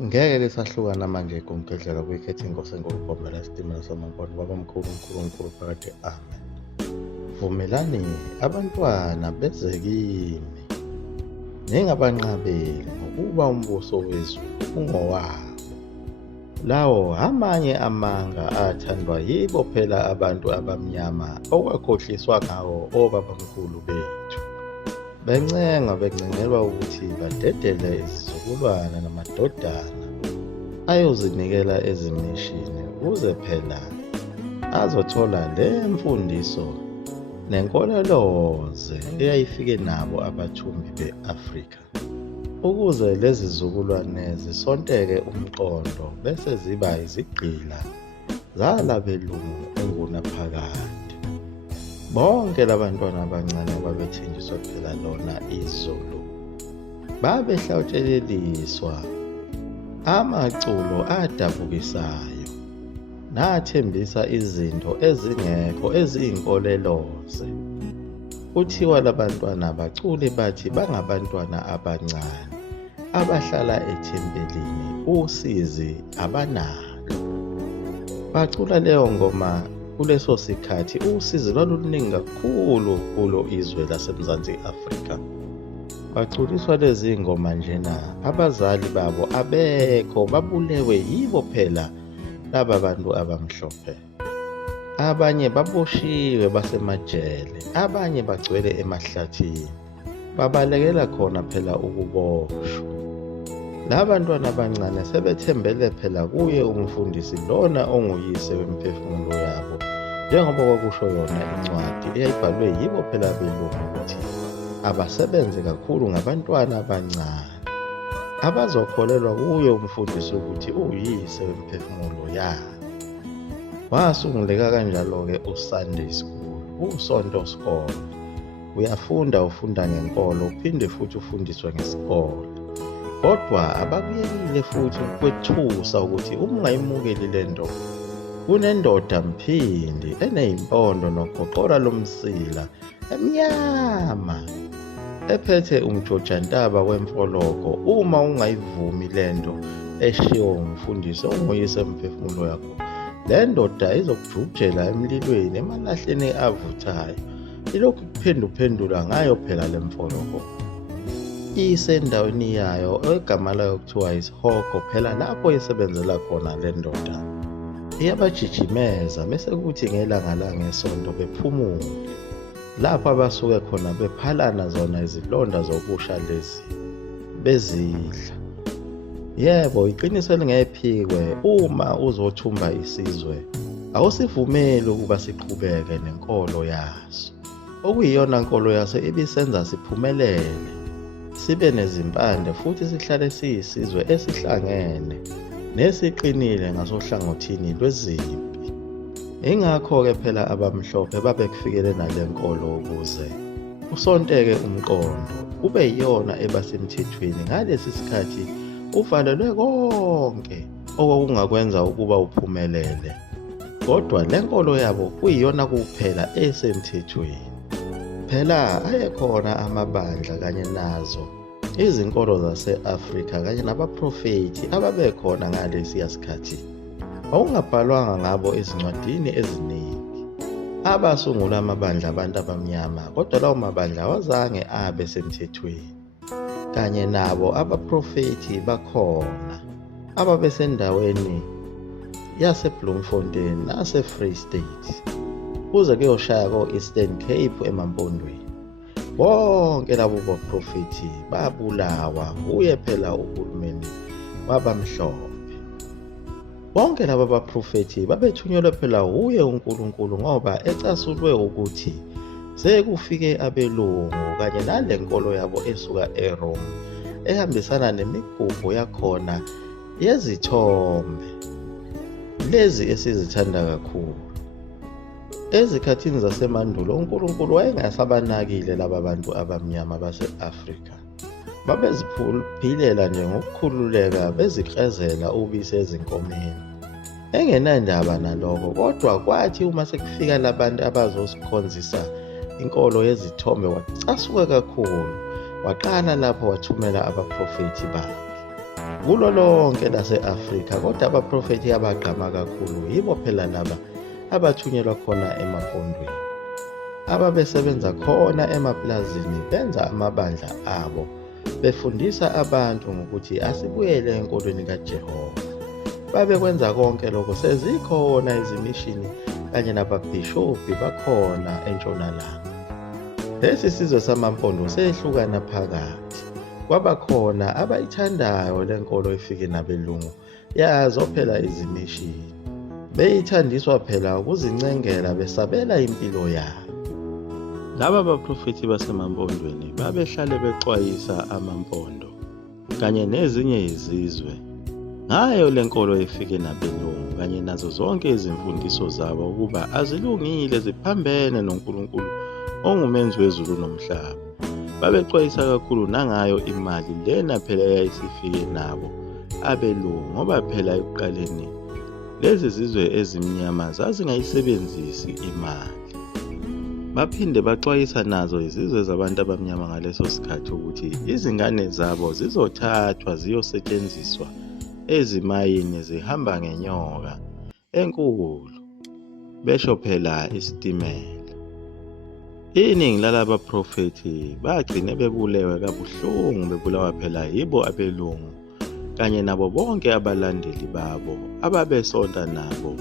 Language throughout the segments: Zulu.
Ngeke sahlukana manje igumgedlela kuyikhetha inkosi enkulu ukubhomela isitimela samampondwe babamkhulu uNkulunkulu phakathi. Amen. Vumelani abantwana beze kimi, ningabanqabeli ngokuba umbuso wezulu ungowabo. Lawo amanye amanga athandwa yibo phela abantu abamnyama okwakhohliswa ngawo obabamkhulu bethu. Bencengelwa ukuthi badedele izizukulwana namadodana ayozinikela ezimishini ukuze phela azothola le mfundiso nenkoleloze eyayifike nabo abathumbi be-Afrika, ukuze lezi zizukulwane zisonteke umqondo bese ziba izigqila zalabelungu engunaphakade. Bonke labantwana abancane babethenjiswa phela lona izulu, babehlawutsheleliswa amaculo adabukisayo, nathembisa izinto ezingekho eziyinkoleloze. Kuthiwa labantwana bacule bathi bangabantwana abancane abahlala ethempelini, usizi abanalo. Bacula leyo ngoma kuleso sikhathi usizi lwaluluningi kakhulu kulo izwe laseMzansi Afrika. Baculiswa lezi ngoma njena abazali babo abekho, babulewe yibo phela laba bantu abamhlophe. Abanye baboshiwe basemajele, abanye bagcwele emahlathini, babalekela khona phela ukuboshwa. Labantwana abancane sebethembele phela kuye umfundisi lona onguyise wemphefumulo yabo, njengoba kwakusho yona incwadi eyayibhalwe yibo phela abelungu ukuthi abasebenze kakhulu ngabantwana abancane abazokholelwa kuye umfundisi ukuthi uyise wemphefumulo yabo. Wasunguleka kanjalo-ke uSunday School, usonto skole. Ufunda ngenkolo uphinde futhi ufundiswe ngesikole. Kodwa abakuyekile futhi ukwethusa ukuthi uma ungayimukeli le nto, kunendoda mphindi eneyimpondo nogoqola lomsila emnyama ephethe umjojantaba wemfoloko. Uma ungayivumi le nto eshiwo umfundisi onguyise emphefumulo yakho, le ndoda izokujujela emlilweni emalahleni avuthayo, ilokhu kuphenduphendula ngayo phela le mfoloko. Isendaweni yayo egama layo kuthiwa isihogo phela lapho isebenzela khona le ndoda. Iyabajijimeza bese kuthi ngelanga langesonto bephumule, lapho abasuke khona bephalana zona izilonda zokusha lezi bezidla. Yebo, iqiniso elingephikwe, uma uzothumba isizwe awusivumeli ukuba siqhubeke nenkolo yaso, okuyiyona nkolo yaso ibisenza siphumelele, sibe nezimpande futhi sihlale siyisizwe esihlangene nesiqinile ngasohlangothini lwezimpi. Ingakho-ke phela abamhlophe babekufikele nale nkolo ukuze usonteke umqondo, kube yiyona ebasemthethweni ngalesi sikhathi uvalelwe konke okungakwenza ukuba uphumelele. Kodwa le nkolo yabo kuyiyona kuphela esemthethweni. Phela ayekhona amabandla kanye nazo izinkolo zase-Afrika kanye nabaprofethi ababekhona ngalesiya sikhathi. Wawungabhalwanga ngabo ezincwadini eziningi. Abasungula amabandla abantu abamnyama, kodwa lawo mabandla awazange abe semthethweni. Kanye nabo abaprofethi bakhona ababesendaweni yaseBloemfontein nase-Free State, kuze kuyoshaya ko-Eastern Cape emampondweni. Bonke labo baprofethi babulawa uye phela uhulumeni wabamhlophe. Bonke laba baprofethi babethunyelwe phela uye uNkulunkulu ngoba ecasulwe ukuthi sekufike abelungu kanye nale nkolo yabo esuka eRome ehambisana nemigubho yakhona yezithombe lezi esizithanda kakhulu. Ezikhathini zasemandulo uNkulunkulu wayengasabanakile laba bantu abamnyama base-Afrika. Babeziphilela nje ngokukhululeka bezikrezela ubisi ezinkomeni, engenandaba nalokho. Kodwa kwathi uma sekufika labantu abazosikhonzisa inkolo yezithombe wacasuka kakhulu, waqala lapho wathumela abaprofethi bakhe. kulo lonke lase-Afrika, kodwa abaprofethi abagqama kakhulu yibo phela laba abathunyelwa khona emampondweni, ababesebenza khona emaplazini benza amabandla abo, befundisa abantu ngokuthi asibuyele enkolweni kaJehova. Babekwenza konke lokho sezikhona izimishini kanye nababhishobhi bakhona entshonalanga. Lesi sizwe samampondo sehlukana phakathi. Kwaba khona abayithandayo le nkolo efike nabelungu yazo phela izimishini. Beyithandiswa phela ukuzincengela besabela impilo yabo. Laba baprofethi basemampondweni babehlale bexwayisa amampondo kanye nezinye izizwe ngayo le nkolo efike nabelungu kanye nazo zonke izimfundiso zabo ukuba azilungile ziphambene noNkulunkulu ongumenzi wezulu nomhlaba. Babexwayisa kakhulu nangayo imali lena phela eyayisifike nabo abelungu, ngoba phela ekuqaleni lezi zizwe ezimnyama zazingayisebenzisi imali. Baphinde baxwayisa nazo izizwe zabantu abamnyama ngaleso sikhathi ukuthi izingane zabo zizothathwa ziyosetshenziswa ezimayini zihamba ngenyoka enkulu, besho phela isitimela. Iningi lalaba profethi bagcine bebulewe kabuhlungu, bebulawa phela yibo abelungu kanye nabo bonke abalandeli babo ababesonta nabo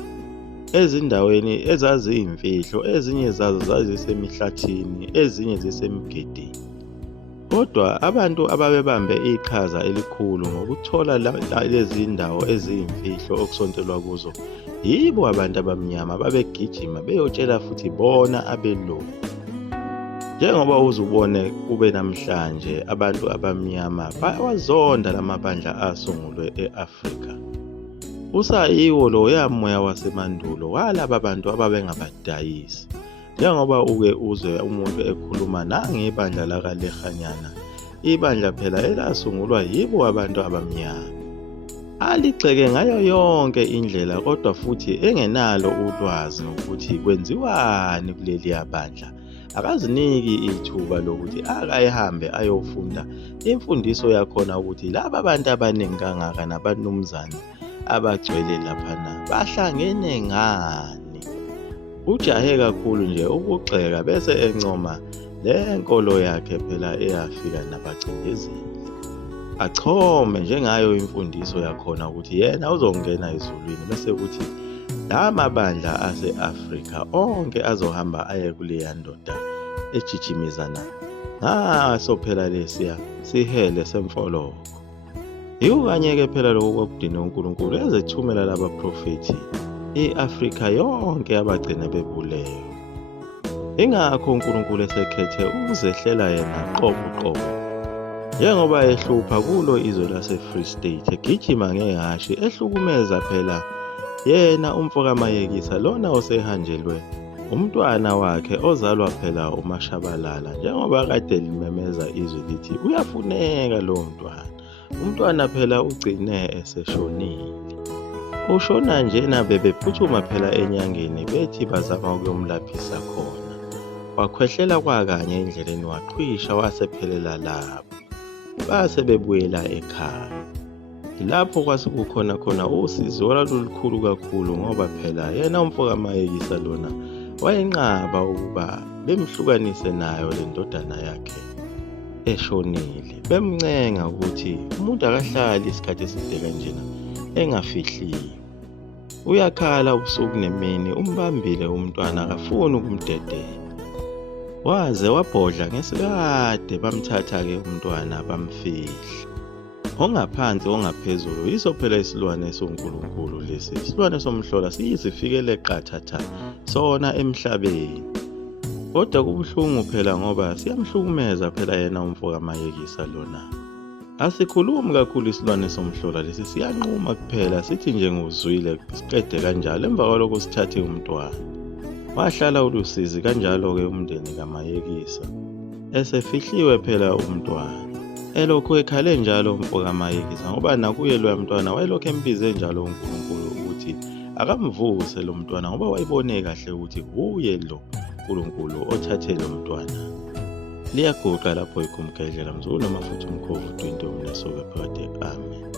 ezindaweni ezaziyimfihlo, ezinye zazo zazisemihlathini, ezinye zisemgedeni. Kodwa abantu ababebambe iqhaza elikhulu ngokuthola lezi ndawo eziyimfihlo okusontelwa kuzo yibo abantu abamnyama, babegijima beyotshela futhi bona abelungu. Njengoba uzubone kube namhlanje abantu abamnyama bayawazonda lamabandla asungulwe e-Afrika. Usayiwo loya moya wasemandulo walaba bantu ababengabadayisi. Njengoba uke uzwe umuntu ekhuluma nangebandla lakaLeganyana, ibandla phela elasungulwa yibo abantu abamnyama. Aligxeke ngayo yonke indlela, kodwa futhi engenalo ulwazi ukuthi kwenziwani kuleli bandla. Akaziniki ithuba lokuthi akayihambe ayofunda imfundiso yakhona ukuthi laba bantu abaningi kangaka nabanumzane abagcwele laphana bahlangene ngani. Ujahe kakhulu nje ukugxeka bese encoma le nkolo yakhe phela eyafika nabacindezeli. Achome njengayo imfundiso yakhona ukuthi yena uzongena ezulwini, bese kuthi lamabandla ase-Afrika onke azohamba aye kuleya ndoda ejijimizana ngaso phela lesiya sihele semfoloko. Yiwo kanye-ke phela lokho kokudina uNkulunkulu ezethumela laba profethi i-Afrika yonke abagcina bebulewe. Ingakho uNkulunkulu esekhethe ukuzehlela yena qobo njengoba ehlupha kulo izwe lase-Free State, egijima ngehashi ehlukumeza phela yena umfokamayekisa lona osehanjelwe umntwana wakhe ozalwa phela uMashabalala, njengoba kade limemeza izwi lithi uyafuneka lo mntwana. Umntwana phela ugcine eseshonile. Ushona njena bebephuthuma phela enyangeni bethi bazama ukuyomlaphisa khona. Wakhwehlela kwakanye endleleni waqhwisha wasephelela lapho. Base bebuyela ekhaya. Lapho kwasekukhona khona usizo olwalukhulu kakhulu, ngoba phela yena umfokamayekisa lona wayenqaba ukuba bemhlukanise nayo le ndodana yakhe eshonile. Bemncenga ukuthi umuntu akahlali isikhathi eside kanjena engafihliwe. Uyakhala ubusuku nemini, umbambile umntwana akafuni ukumdedela. Waze wabhodla ngesikade bamthatha-ke umntwana bamfihla. Ongaphansi ongaphezulu yiso phela isilwane soNkulunkulu lesi. Isilwane somhlola siyizifikele qathatha sona emhlabeni. Kodwa kubuhlungu phela ngoba siyamhlukumeza phela yena umfokamayekisa lona. Asikhulumi kakhulu isilwane somhlola lesi, siyanquma kuphela sithi nje nguzwile siqede kanjalo. Emva kwalokho sithathe umntwana. Wahlala ulusizi kanjalo-ke umndeni kamayekisa, esefihliwe phela umntwana. Elokhu ekhale njalo umfokamayekisa ngoba nakuye loya mntwana wayelokhu embize njalo uNkulunkulu ukuthi akamvuse lo mntwana, ngoba wayibone kahle ukuthi uye lo uNkulunkulu othathe lo mntwana. Liyaguqa lapho ikhumkedlela mzulu noma futhi umkhovu 20 umnesoke phakade. Amen.